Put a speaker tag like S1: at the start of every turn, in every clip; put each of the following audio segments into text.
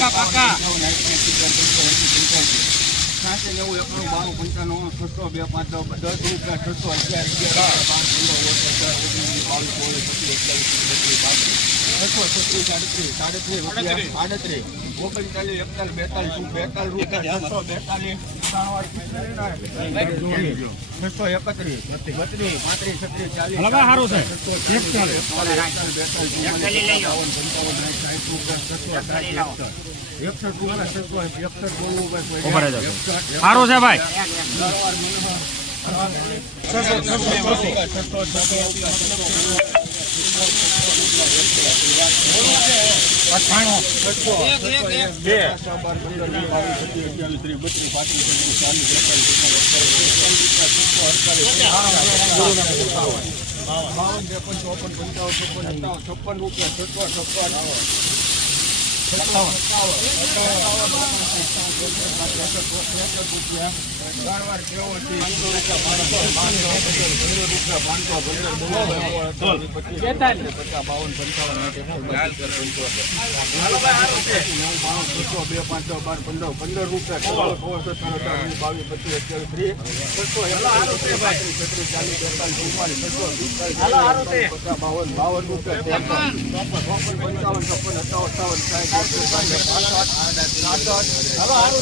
S1: પાકા પાકા.
S2: સાતસો નેવું એકાણું પાંચ દસ રૂપિયા છસો અગિયાર પાંચ પંદર ઓગણીસ ઓગણીસ સાડત્રીસ સાડત્રીસ રૂપિયા આડત્રીસ ઓગણચાલીસ, એકતાલીસ બેતાલીસ બેતાલીસ રૂપિયા, છસો બેતાલીસ. છસો છત્રીસ ચાલીસ
S1: હલવા સારું છે.
S2: છસો એકતાલીસ એકતાલીસ બેતાલીસ ચુમ્માલીસ પંચાવન પંચાવન છપ્પન એકસઠ રૂપિયા છસો એકસઠ બોલવું ભાઈ ઊભા પાંચ બાર પંદર પંદર રૂપિયા બાવીસ પચીસ અત્યાવીસ ત્રીસ છસો છત્રીસ ચાલીસ બેતાલીસ બાવન બાવન રૂપિયા. પંચાવન છપ્પન સત્તાવન અઠાવન સાઠ ઓગણસિત્તેર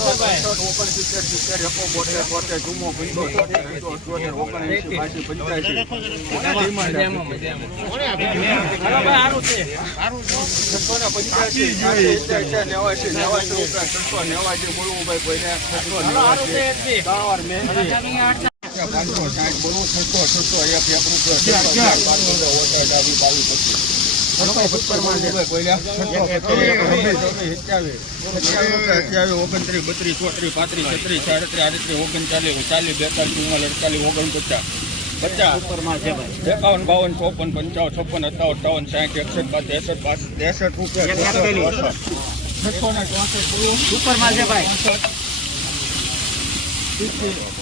S2: મહેંદી પાંચસો સાઠ બોલવું છસો છસો એક એક ઓગણત્રીસ, બત્રીસ, ચોત્રીસ, પાંત્રીસ, છત્રીસ, સાડત્રીસ, આડત્રીસ, ઓગણચાલીસ, ચાલીસ, બેતાલીસ, ચુમ્માલીસ, અડતાલીસ, ઓગણપચાસ. પચાસ એકાવન બાવન ચોપન પંચાવન છપ્પન અઠાવન અઠાવન સાઠ એકસઠ પાંચ ત્રેસઠ પાંચ ત્રેસઠ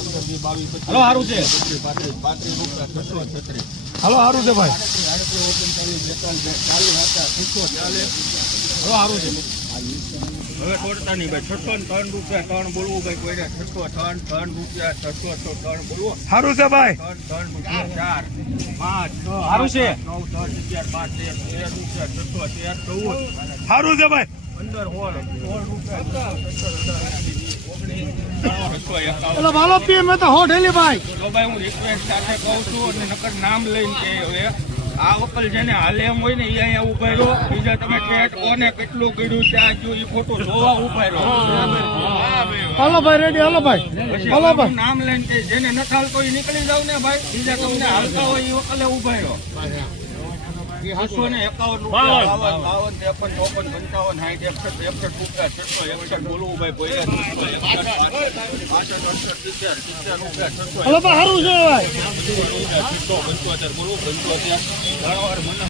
S1: હલો સારું છે. હલો સારું છે ભાઈ. હલો સારું છે.
S2: હવે તોડતા નહીં ભાઈ. છસો ત્રણ રૂપિયા ત્રણ બોલવું ભાઈ કોઈને. છસો ત્રણ ત્રણ રૂપિયા છસો છ ત્રણ બોલવું.
S1: સારું છે ભાઈ.
S2: ત્રણ ત્રણ રૂપિયા ચાર પાંચ છ
S1: સારું છે.
S2: નવ દસ અગિયાર પાંચ તેર તેર રૂપિયા છસો તેર ચૌદ.
S1: સારું છે ભાઈ.
S2: પંદર સોળ સોળ રૂપિયા
S1: એટલે ભાલો પીએ મેં તો હો ઢેલી ભાઈ
S2: તો ભાઈ હું રિક્વેસ્ટ સાથે કહું છું અને નકર નામ લઈને કે હવે આ વકલ જેને હાલે એમ હોય ને એ અહીંયા ઊભા રહ્યો બીજા તમે ઠેઠ કોને કેટલું કર્યું આ જો એ ફોટો જોવા ઊભા રહ્યો
S1: હલો ભાઈ રેડી હલો ભાઈ. હલો ભાઈ.
S2: નામ લઈને કે જેને નથી હાલતો એ નીકળી જાવ ને ભાઈ. બીજા તમને હાલતા હોય એ વકલે ઊભા રહ્યો છસો ને એકાવન બાવન બાવન ત્રેપન ચોપન પંચાવન સાઠ એકસઠ એકસઠ રૂપિયા છસો એકસઠ બોલવું ભાઈ કોઈ પાસઠ અડસઠ સિત્તેર સિત્તેર રૂપિયા છસો
S1: સારું છે ભાઈ.
S2: પંચોતેર બોલવું પંચોતેર. ત્રણ વાર મને